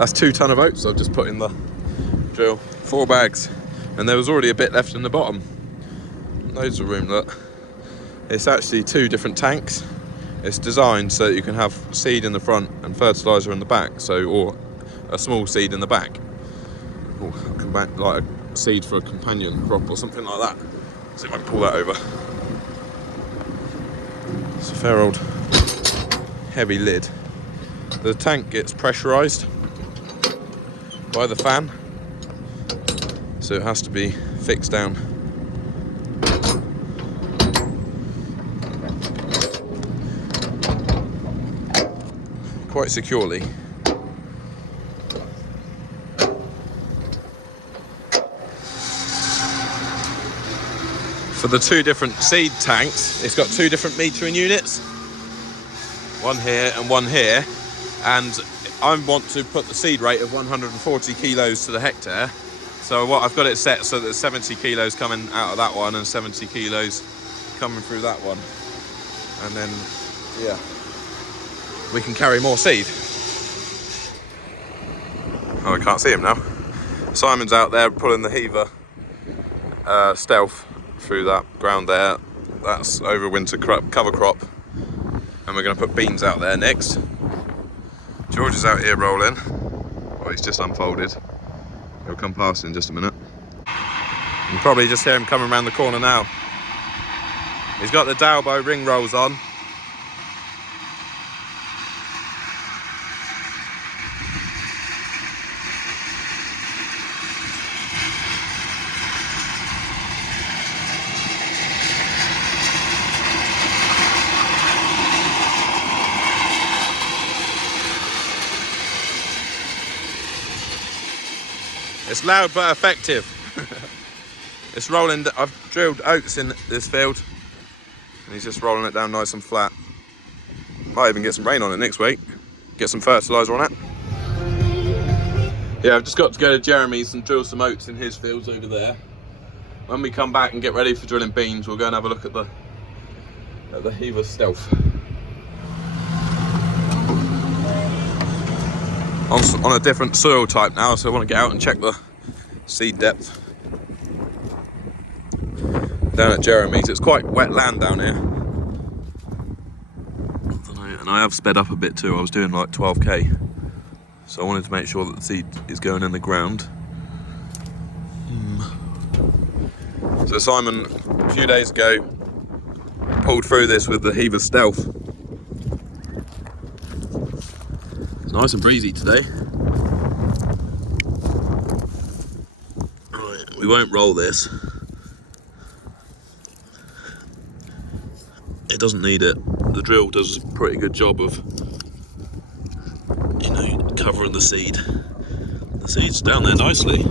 That's 2 ton of oats I've just put in the drill. 4 bags. And there was already a bit left in the bottom. Loads of room, look. It's actually 2 different tanks. It's designed so that you can have seed in the front and fertiliser in the back, or a small seed in the back. Or like a seed for a companion crop or something like that. See if I can pull that over. It's a fair old heavy lid. The tank gets pressurised by the fan, so it has to be fixed down. Quite securely. For the 2 different seed tanks, it's got 2 different metering units. One here and one here. And I want to put the seed rate of 140 kilos to the hectare. So what I've got it set so that there's 70 kilos coming out of that one and 70 kilos coming through that one. And then, yeah, we can carry more seed. Oh, I can't see him now. Simon's out there pulling the heaver stealth through that ground there. That's over winter cover crop. And we're going to put beans out there next. George is out here rolling. Oh, he's just unfolded. He'll come past in just a minute. You can probably just hear him coming around the corner now. He's got the Dalbo ring rolls on. It's loud but effective. It's rolling. I've drilled oats in this field and he's just rolling it down nice and flat. Might even get some rain on it next week. Get some fertiliser on it. Yeah, I've just got to go to Jeremy's and drill some oats in his fields over there. When we come back and get ready for drilling beans, we'll go and have a look at the heaver stealth. On a different soil type now, so I want to get out and check the seed depth. Down at Jeremy's, it's quite wet land down here. And I have sped up a bit too. I was doing like 12k, so I wanted to make sure that the seed is going in the ground. So Simon, a few days ago, pulled through this with the heaver stealth. It's nice and breezy today. Right, we won't roll this. It doesn't need it. The drill does a pretty good job of, you know, covering the seed. The seed's down there nicely.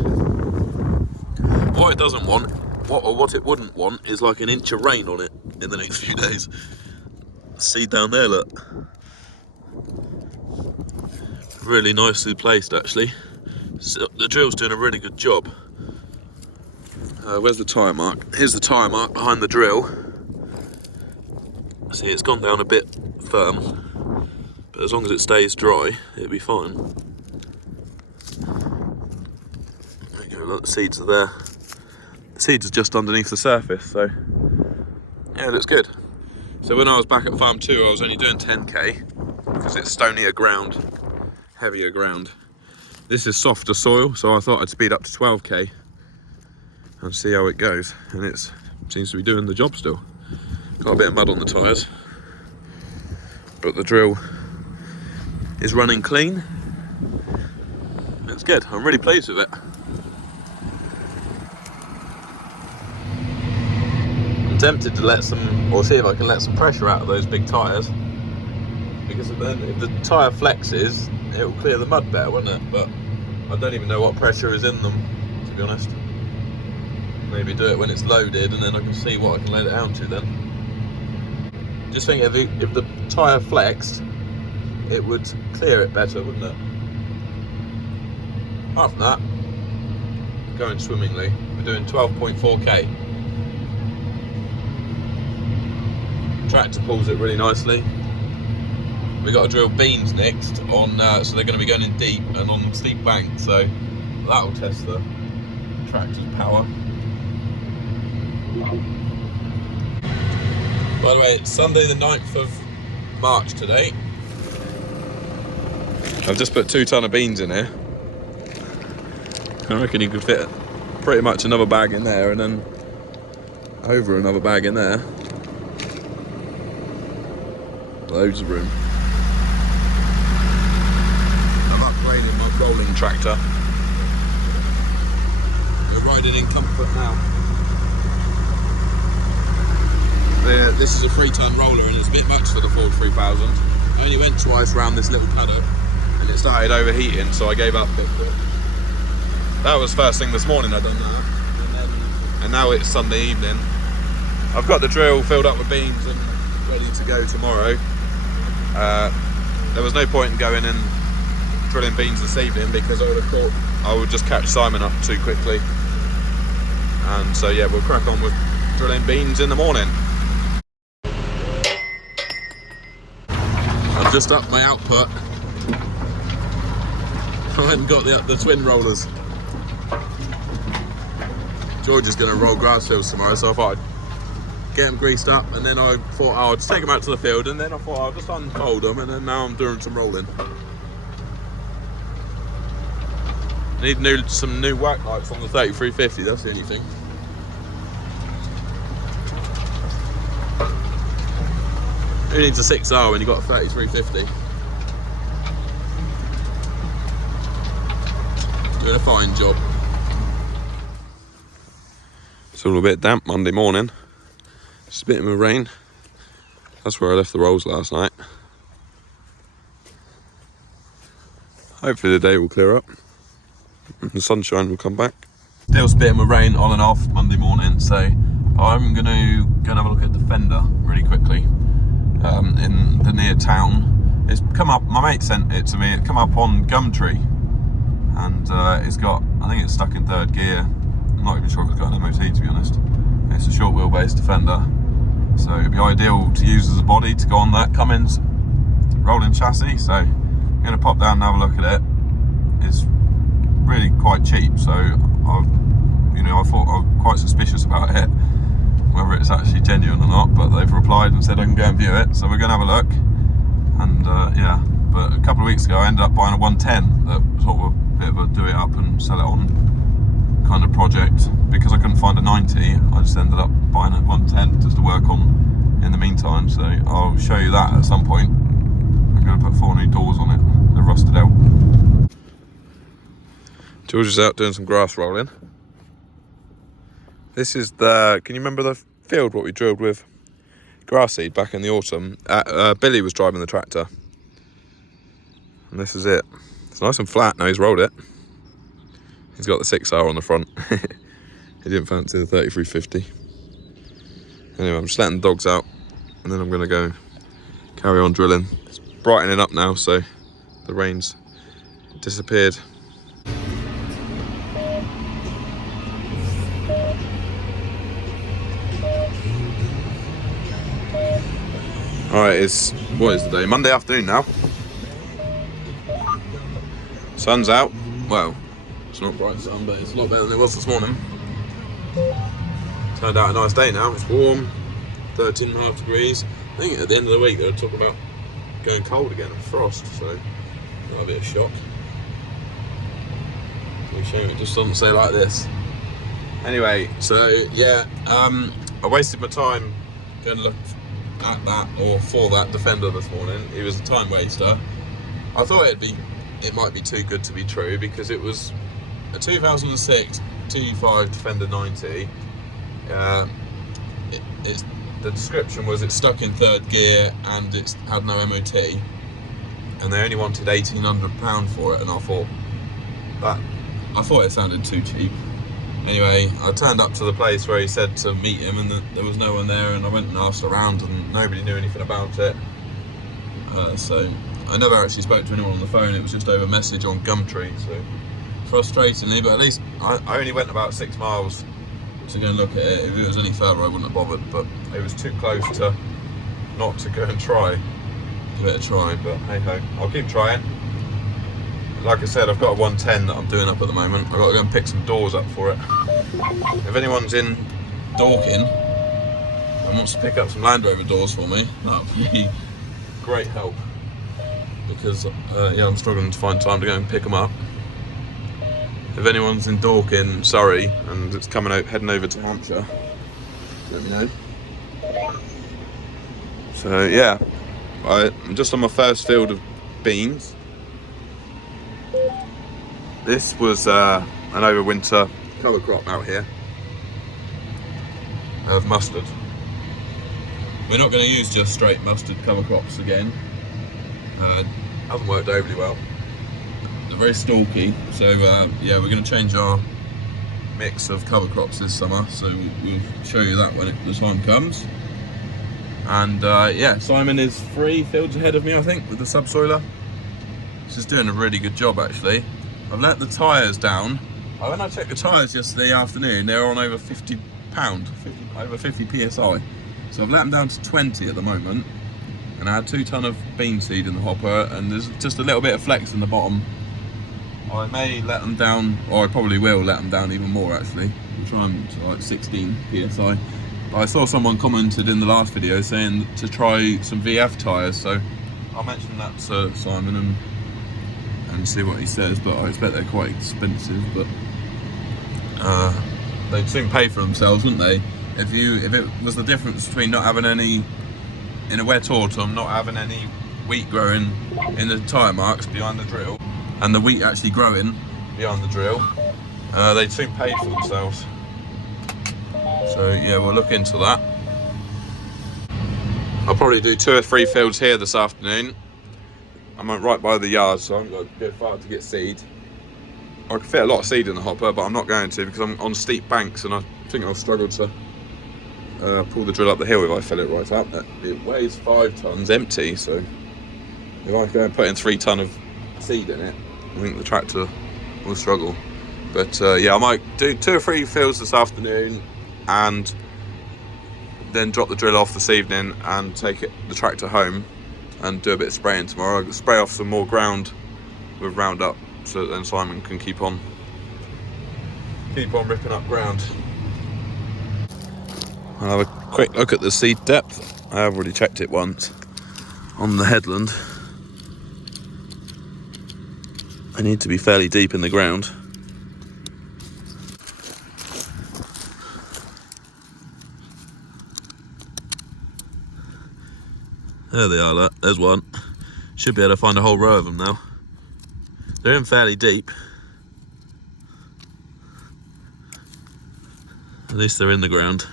What it doesn't want, what it wouldn't want, is like an inch of rain on it in the next few days. The seed down there, look. Really nicely placed actually. So the drill's doing a really good job. Where's the tyre mark? Here's the tyre mark behind the drill. See, it's gone down a bit firm, but as long as it stays dry, it'll be fine. There you go, look, the seeds are there. The seeds are just underneath the surface, so yeah, it looks good. So when I was back at farm 2, I was only doing 10k because it's stonier ground, heavier ground. This is softer soil, so I thought I'd speed up to 12k and see how it goes, and it seems to be doing the job still. Got a bit of mud on the tyres, but the drill is running clean. It's good, I'm really pleased with it. I'm tempted to let some, or see if I can let some pressure out of those big tyres, because then if the tyre flexes, it will clear the mud better, won't it? But I don't even know what pressure is in them, to be honest. Maybe do it when it's loaded, and then I can see what I can let it down to then. Just think if the tyre flexed, it would clear it better, wouldn't it? Apart from that, going swimmingly. We're doing 12.4k. Tractor pulls it really nicely. we got to drill beans next on, so they're going to be going in deep and on steep banks, so that will test the tractor's power. By the way, it's Sunday the 9th of March today. I've just put 2 ton of beans in here. I reckon you could fit pretty much another bag in there and then over another bag in there. Loads of room. I'm upgrading my rolling tractor. We're riding in comfort now. This is a 3-ton roller and it's a bit much for the Ford 3000. I only went twice round this little paddock and it started overheating, so I gave up a bit quick. That was first thing this morning I done that. And now it's Sunday evening. I've got the drill filled up with beans and ready to go tomorrow. There was no point in going and drilling beans this evening because I would have thought I would just catch Simon up too quickly. And so yeah, we'll crack on with drilling beans in the morning. I've just upped my output. I haven't got the twin rollers. George is going to roll grass fields tomorrow, so I thought I'd get them greased up, and then I thought I'll just take them out to the field, and then I thought I'll just unfold them, and then now I'm doing some rolling. I need some new work lights on the 3350, that's the only thing. Who needs a 6R when you've got a 3350? Doing a fine job. It's all a bit damp Monday morning. Just a bit of a rain. That's where I left the rolls last night. Hopefully the day will clear up and the sunshine will come back. Still spitting with rain on and off Monday morning, so I'm going to go and have a look at the fender really quickly in the near town. It's come up, my mate sent it to me, it come up on Gumtree, and it's got, I think it's stuck in 3rd gear. I'm not even sure if it's got an MOT, to be honest. It's a short wheelbase Defender, so it'd be ideal to use as a body to go on that Cummins rolling chassis. So I'm going to pop down and have a look at it. It's really quite cheap, so I thought I was quite suspicious about it, whether it's actually genuine or not. But they've replied and said I can go and view it, so we're going to have a look. And yeah, but a couple of weeks ago I ended up buying a 110, that sort of a bit of a do it up and sell it on kind of project. Because I couldn't find a 90, I just ended up buying a 110 just to work on in the meantime. So I'll show you that at some point. I'm going to put 4 new doors on it, they're rusted out. George is out doing some grass rolling. This is the, can you remember the field what we drilled with grass seed back in the autumn? Billy was driving the tractor. And this is it. It's nice and flat now he's rolled it. He's got the 6R on the front. He didn't fancy the 3350. Anyway, I'm just letting the dogs out and then I'm going to go carry on drilling. It's brightening up now, so the rain's disappeared. Alright, what is the day? Monday afternoon now. Sun's out. Well, it's not bright sun, but it's a lot better than it was this morning. Turned out a nice day now. It's warm, 13.5 degrees. I think at the end of the week they were talking about going cold again and frost, so that'll be a shock. Let me show you, it just doesn't say like this. Anyway, so yeah, I wasted my time going to look at that or for that Defender this morning. It was a time waster. I thought it might be too good to be true because it was a 2006 T5 Defender 90. The description was it's stuck in 3rd gear and it's had no MOT, and they only wanted £1,800 for it, and I thought it sounded too cheap. Anyway, I turned up to the place where he said to meet him, and there was no one there, and I went and asked around and nobody knew anything about it. So I never actually spoke to anyone on the phone, it was just over message on Gumtree, so frustratingly, but at least I only went about 6 miles to go and look at it. If it was any further I wouldn't have bothered, but it was too close to not to go and try. give it a try, but hey ho, I'll keep trying. Like I said, I've got a 110 that I'm doing up at the moment. I've got to go and pick some doors up for it. If anyone's in Dorking and wants to pick up some Land Rover doors for me, that would be great help. Because yeah, I'm struggling to find time to go and pick them up. If anyone's in Dorking, Surrey, and it's coming out, heading over to Hampshire, let me know. So yeah, I'm just on my first field of beans. This was an overwinter cover crop out here of mustard. We're not going to use just straight mustard cover crops again. Hasn't worked overly well. They're very stalky, so yeah, we're going to change our mix of cover crops this summer. So we'll show you that when the time comes. And yeah, Simon is 3 fields ahead of me, I think, with the subsoiler. She's doing a really good job actually. I've let the tyres down. When I checked the tyres yesterday afternoon, they were on over 50 pound, over 50 psi. So I've let them down to 20 at the moment. And I had 2 ton of bean seed in the hopper, and there's just a little bit of flex in the bottom. I may let them down, or I probably will let them down even more actually. I'll try them to like 16 psi. But I saw someone commented in the last video saying to try some VF tyres, so I'll mention that to Simon and see what he says, but I expect they're quite expensive, but they'd soon pay for themselves, wouldn't they? If it was the difference between not having any, in a wet autumn, not having any wheat growing in the tyre marks behind the drill, and the wheat actually growing behind the drill, they'd soon pay for themselves. So yeah, we'll look into that. I'll probably do 2 or 3 fields here this afternoon. I'm right by the yard, so I haven't got to go far to get seed. I can fit a lot of seed in the hopper, but I'm not going to because I'm on steep banks and I think I'll struggle to pull the drill up the hill if I fill it right up. It weighs 5 tons empty, so if I go and put in 3 ton of seed in it, I think the tractor will struggle. But yeah, I might do 2 or 3 fields this afternoon and then drop the drill off this evening and take the tractor home and do a bit of spraying tomorrow. I'll spray off some more ground with Roundup so that then Simon can keep on ripping up ground. I'll have a quick look at the seed depth. I have already checked it once on the headland. I need to be fairly deep in the ground. There they are, look. There's one. Should be able to find a whole row of them now. They're in fairly deep. At least they're in the ground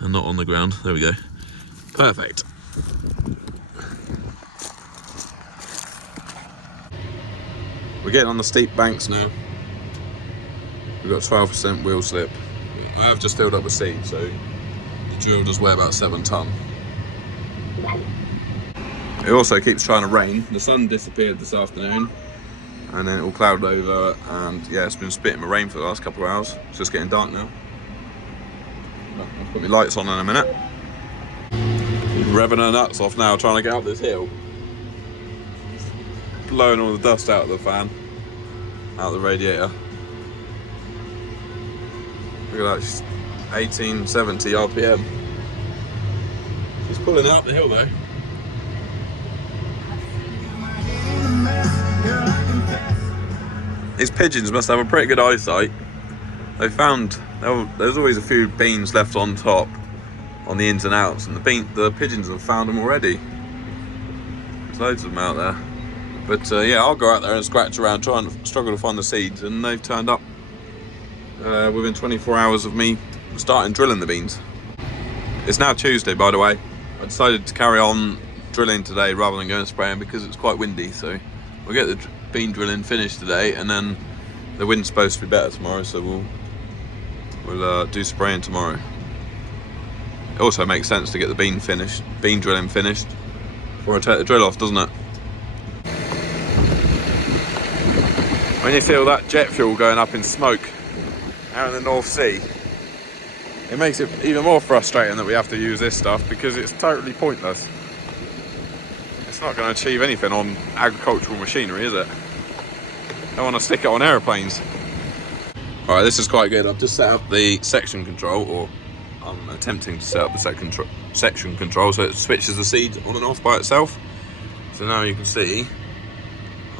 and not on the ground. There we go. Perfect. We're getting on the steep banks now. We've got 12% wheel slip. I have just filled up with seed, so the drill does weigh about 7 ton. It also keeps trying to rain. The sun disappeared this afternoon and then it all clouded over, and yeah, it's been spitting with rain for the last couple of hours. It's just getting dark now. I'll put my lights on in a minute. Revving her nuts off now trying to get up this hill. Blowing all the dust out of the fan, out of the radiator. Look at that, she's 1870 RPM. She's pulling up the hill though. These pigeons must have a pretty good eyesight. They found, there's always a few beans left on top, on the ins and outs, and the pigeons have found them already. There's loads of them out there. But yeah, I'll go out there and scratch around, try and struggle to find the seeds, and they've turned up within 24 hours of me starting drilling the beans. It's now Tuesday, by the way. I decided to carry on drilling today rather than going spraying because it's quite windy, so we'll get the bean drilling finished today, and then the wind's supposed to be better tomorrow, so we'll do spraying tomorrow. It also makes sense to get the bean drilling finished before I take the drill off, doesn't it? When you feel that jet fuel going up in smoke out in the North Sea, it makes it even more frustrating that we have to use this stuff because it's totally pointless. It's not going to achieve anything on agricultural machinery, is it? I want to stick it on aeroplanes. Alright, this is quite good. I've just set up the section control, or I'm attempting to set up the section control so it switches the seed on and off by itself. So now you can see,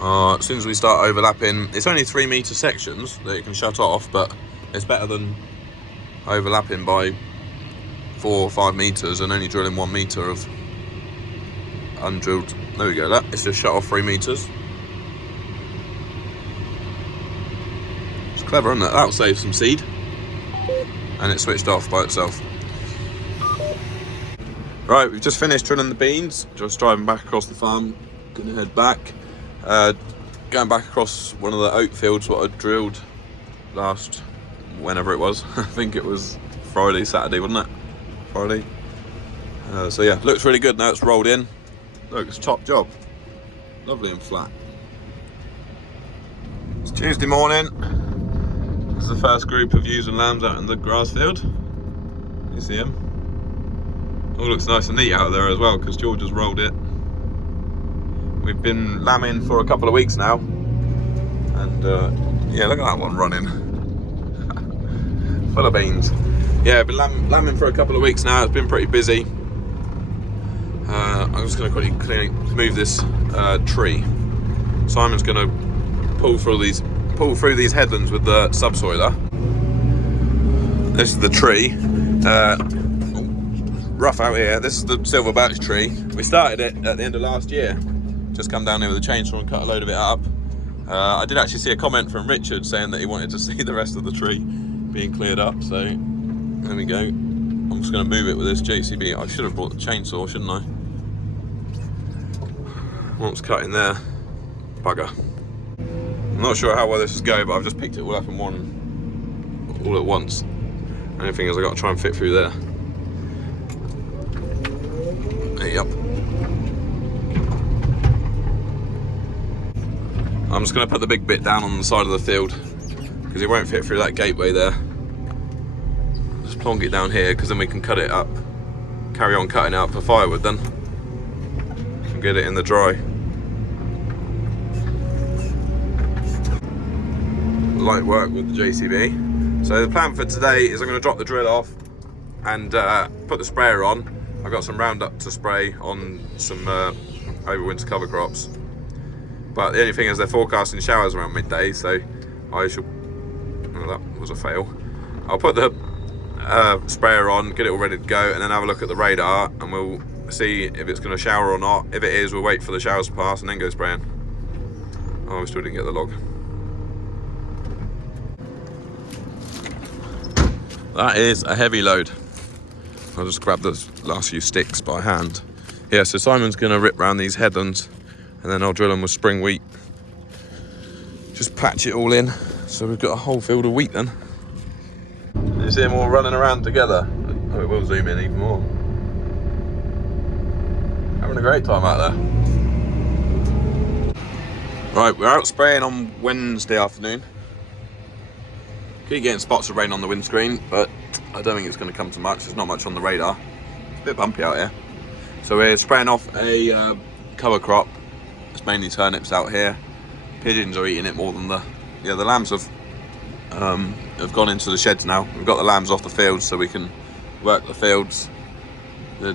as soon as we start overlapping, it's only 3 metre sections that you can shut off, but it's better than overlapping by 4 or 5 metres and only drilling 1 metre of undrilled. There we go, it's just shut off 3 metres. It's clever, isn't it? That'll save some seed. And it switched off by itself. Right, we've just finished drilling the beans. Just driving back across the farm. Gonna head back. Going back across one of the oat fields what I drilled last, whenever it was. I think it was Friday, Saturday, wasn't it? Friday. So yeah, looks really good now it's rolled in. Look, it's a top job. Lovely and flat. It's Tuesday morning. This is the first group of ewes and lambs out in the grass field. You see them? All looks nice and neat out there as well because George has rolled it. We've been lambing for a couple of weeks now. And yeah, look at that one running. Full of beans. Yeah, I've been lambing for a couple of weeks now. It's been pretty busy. I'm just going to quickly move this tree. Simon's going to pull through these headlands with the subsoiler. This is the tree. Rough out here. This is the silver birch tree. We started it at the end of last year. Just come down here with a chainsaw and cut a load of it up. I did actually see a comment from Richard saying that he wanted to see the rest of the tree being cleared up. So there we go. I'm just going to move it with this JCB. I should have brought the chainsaw, shouldn't I? Once cut in there, bugger. I'm not sure how well this is going, but I've just picked it all up in one, all at once. Only thing is I've got to try and fit through there. Yep. I'm just going to put the big bit down on the side of the field because it won't fit through that gateway there. Just plonk it down here because then we can cut it up, carry on cutting it up for firewood then, and get it in the dry. Light work with the JCB. So the plan for today is I'm going to drop the drill off and put the sprayer on. I've got some Roundup to spray on some overwinter cover crops. But the only thing is they're forecasting showers around midday, so I shall... Oh, that was a fail. I'll put the sprayer on, get it all ready to go, and then have a look at the radar, and we'll see if it's going to shower or not. If it is, we'll wait for the showers to pass and then go spraying. Oh, we still didn't get the log. That is a heavy load. I'll just grab the last few sticks by hand. Yeah, so Simon's going to rip round these headlands and then I'll drill them with spring wheat. Just patch it all in so we've got a whole field of wheat then. You see them all running around together? Oh, it will zoom in even more. Having a great time out there. Right, we're out spraying on Wednesday afternoon. Keep getting spots of rain on the windscreen, but I don't think it's going to come to much. There's not much on the radar. It's a bit bumpy out here. So we're spraying off a cover crop. It's mainly turnips out here. Pigeons are eating it more than the lambs have gone into the sheds now. We've got the lambs off the fields so we can work the fields. I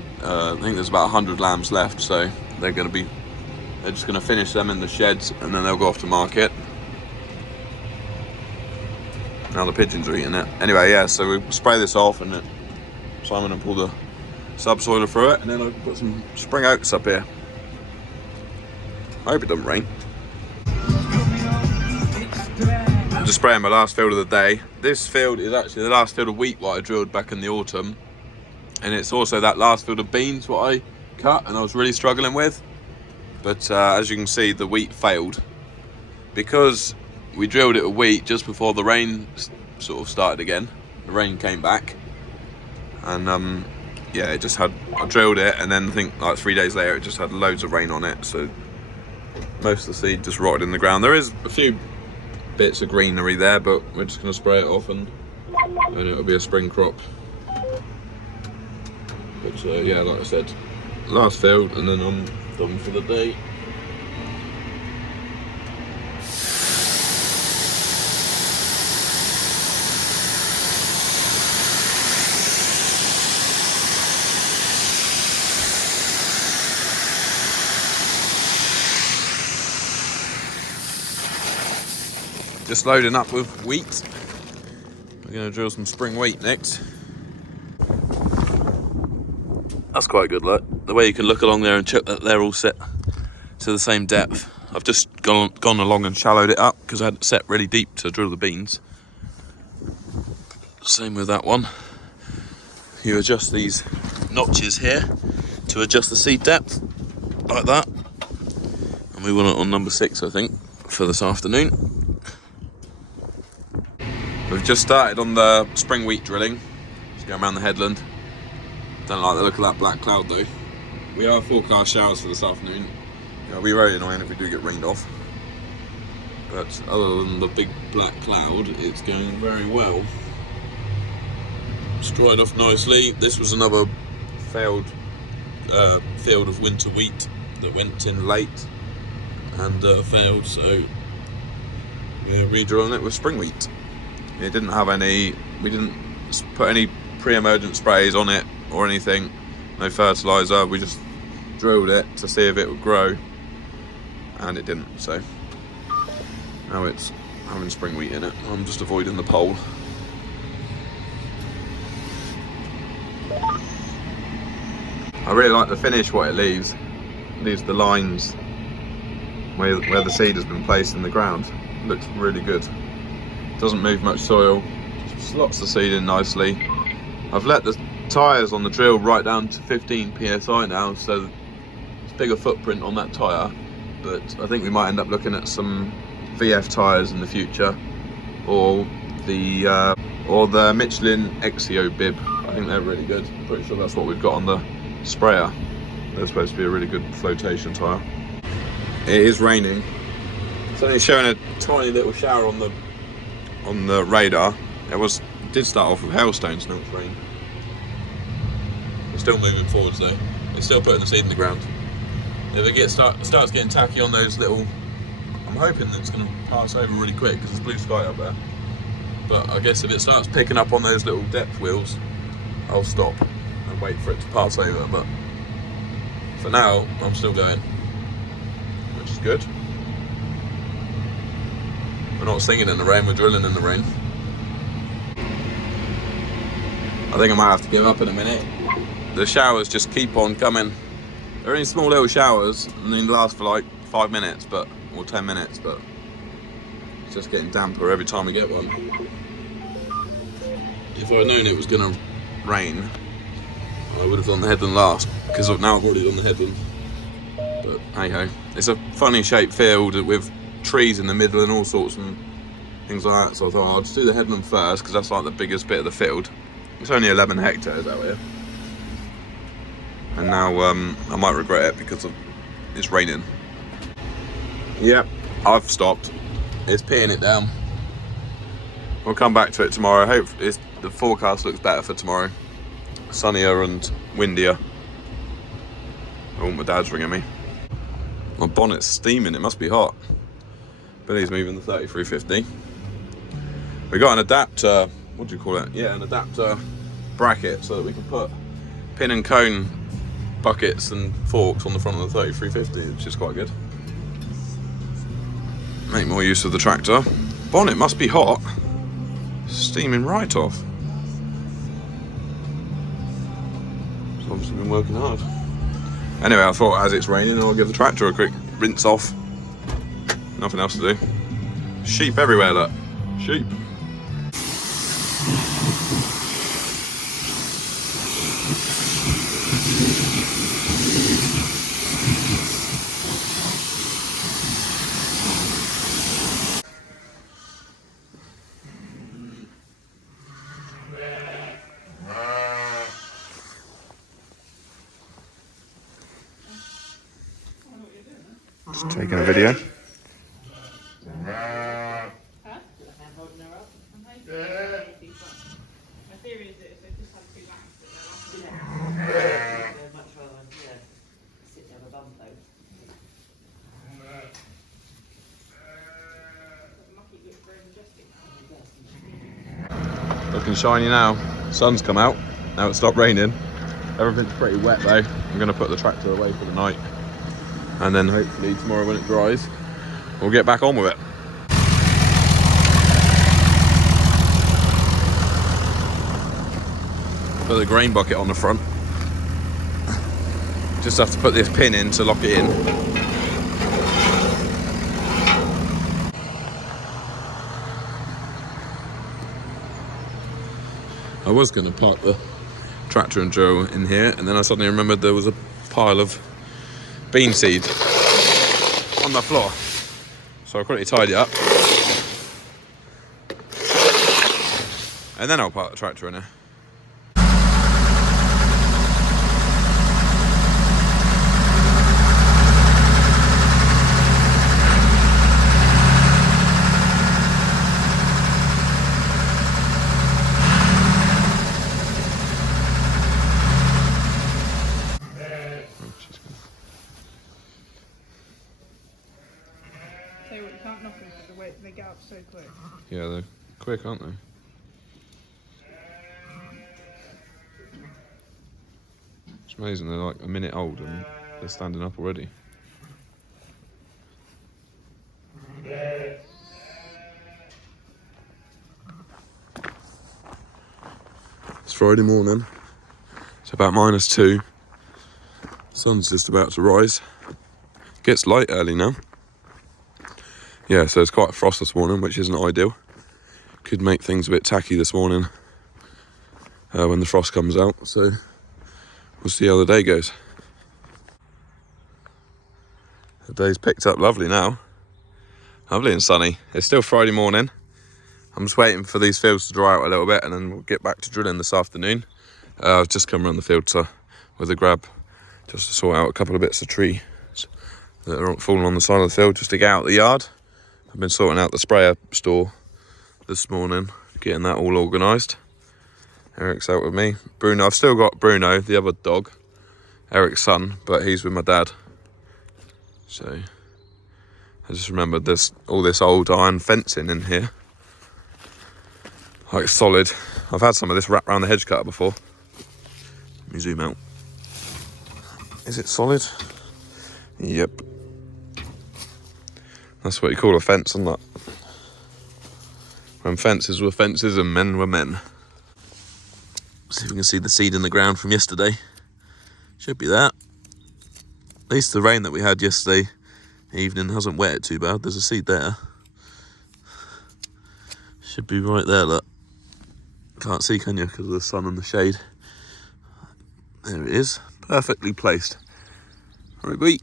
think there's about 100 lambs left, so they're just going to finish them in the sheds and then they'll go off to market. Now the pigeons are eating it. Anyway, yeah, so we spray this off and then Simon will pull the subsoiler through it and then I'll put some spring oats up here. I hope it doesn't rain. I'm just spraying my last field of the day. This field is actually the last field of wheat what I drilled back in the autumn. And it's also that last field of beans what I cut and I was really struggling with. But as you can see, the wheat failed. Because we drilled it with wheat just before the rain sort of started again. The rain came back. And yeah, it just had, I drilled it and then I think like 3 days later it just had loads of rain on it. So most of the seed just rotted in the ground. There is a few bits of greenery there, but we're just going to spray it off and it'll be a spring crop. But yeah, like I said, last field and then I'm done for the day. Just loading up with wheat. We're going to drill some spring wheat next. That's quite good, look. The way you can look along there and check that they're all set to the same depth. I've just gone along and shallowed it up because I had it set really deep to drill the beans. Same with that one. You adjust these notches here to adjust the seed depth, like that. And we want it on number 6, I think, for this afternoon. We've just started on the spring wheat drilling. Just going around the headland. Don't like the look of that black cloud though. We are forecast showers for this afternoon. It'll be very annoying if we do get rained off. But other than the big black cloud, it's going very well. It's dried off nicely. This was another failed field of winter wheat that went in late and failed, so we're re-drilling it with spring wheat. It didn't have any, we didn't put any pre-emergent sprays on it or anything, no fertiliser, we just drilled it to see if it would grow, and it didn't, so now it's having spring wheat in it. I'm just avoiding the pole. I really like the finish, what it leaves. It leaves the lines where the seed has been placed in the ground. It looks really good. Doesn't move much soil, just slots the seed in nicely. I've let the tyres on the drill right down to 15 psi now, so it's a bigger footprint on that tyre, but I think we might end up looking at some VF tyres in the future, or the Michelin Exio bib. I think they're really good. I'm pretty sure that's what we've got on the sprayer. They're supposed to be a really good flotation tyre. It is raining. It's only showing a tiny little shower on the radar. It did start off with hailstones, now it's rain. We're still moving forwards though. We're still putting the seed in the ground. If it starts getting tacky on those little, I'm hoping that it's going to pass over really quick because there's blue sky up there. But I guess if it starts picking up on those little depth wheels, I'll stop and wait for it to pass over. But for now, I'm still going, which is good. We're not singing in the rain, we're drilling in the rain. I think I might have to give up in a minute. The showers just keep on coming. They're only small little showers and they last for like 5 minutes, or 10 minutes, but it's just getting damper every time we get one. If I'd known it was gonna rain, I would have done the headland last, because now I've already done the headland. But hey ho, it's a funny shaped field with trees in the middle and all sorts and things like that, so I thought I'll just do the headland first because that's like the biggest bit of the field. It's only 11 hectares out here, and now I might regret it because it's raining. Yep, I've stopped. It's peeing it down. We'll come back to it tomorrow. Hopefully the forecast looks better for tomorrow, sunnier and windier. Oh, my dad's ringing me. My bonnet's steaming, it must be hot. Billy's moving the 3350. We got an adapter, what do you call it? Yeah, an adapter bracket so that we can put pin and cone buckets and forks on the front of the 3350, which is quite good. Make more use of the tractor. Bonnet must be hot. Steaming right off. It's obviously been working hard. Anyway, I thought as it's raining, I'll give the tractor a quick rinse off. Nothing else to do. Sheep everywhere, look. Sheep. Just taking a video. Looking shiny now. Sun's come out. Now it's stopped raining. Everything's pretty wet though. I'm going to put the tractor away for the night. And then hopefully tomorrow when it dries, we'll get back on with it. Put the grain bucket on the front. Just have to put this pin in to lock it in. I was going to park the tractor and drill in here, and then I suddenly remembered there was a pile of bean seed on the floor. So I'll quickly tidy it up. And then I'll park the tractor in here. They get up so quick. Yeah, they're quick, aren't they? It's amazing, they're like a minute old and they're standing up already. It's Friday morning. It's about -2. Sun's just about to rise. Gets light early now. Yeah, so it's quite a frost this morning, which isn't ideal. Could make things a bit tacky this morning when the frost comes out. So we'll see how the day goes. The day's picked up lovely now. Lovely and sunny. It's still Friday morning. I'm just waiting for these fields to dry out a little bit and then we'll get back to drilling this afternoon. I've just come around the field with a grab just to sort out a couple of bits of trees that are falling on the side of the field just to get out the yard. I've been sorting out the sprayer store this morning, getting that all organised. Eric's out with me. Bruno, I've still got Bruno, the other dog, Eric's son, but he's with my dad. So I just remembered all this old iron fencing in here. Like solid. I've had some of this wrapped around the hedge cutter before. Let me zoom out. Is it solid? Yep. That's what you call a fence, isn't it? When fences were fences and men were men. See if we can see the seed in the ground from yesterday. Should be that. At least the rain that we had yesterday evening hasn't wet it too bad. There's a seed there. Should be right there, look. Can't see, can you, because of the sun and the shade. There it is. Perfectly placed. Right,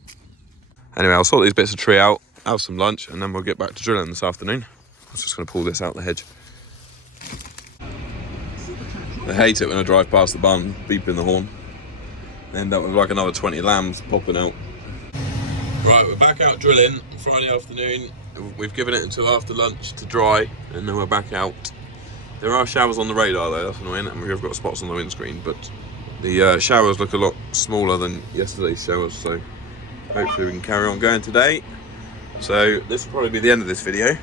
anyway, I'll sort these bits of tree out, have some lunch, and then we'll get back to drilling this afternoon. I'm just going to pull this out the hedge. I hate it when I drive past the barn beeping the horn. I end up with like another 20 lambs popping out. Right, we're back out drilling Friday afternoon. We've given it until after lunch to dry, and then we're back out. There are showers on the radar though, that's annoying, and we've got spots on the windscreen, but the showers look a lot smaller than yesterday's showers, so hopefully we can carry on going today. So this will probably be the end of this video,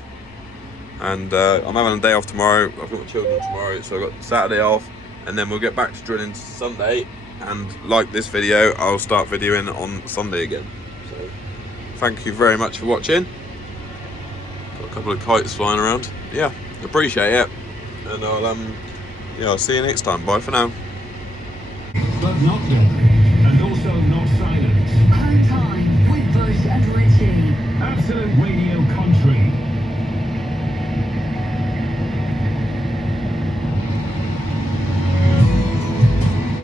and I'm having a day off tomorrow. I've got my children tomorrow, so I've got Saturday off, and then we'll get back to drilling Sunday, and like this video, I'll start videoing on Sunday again. So thank you very much for watching. Got a couple of kites flying around. Yeah, appreciate it, and I'll see you next time. Bye for now. But not yet.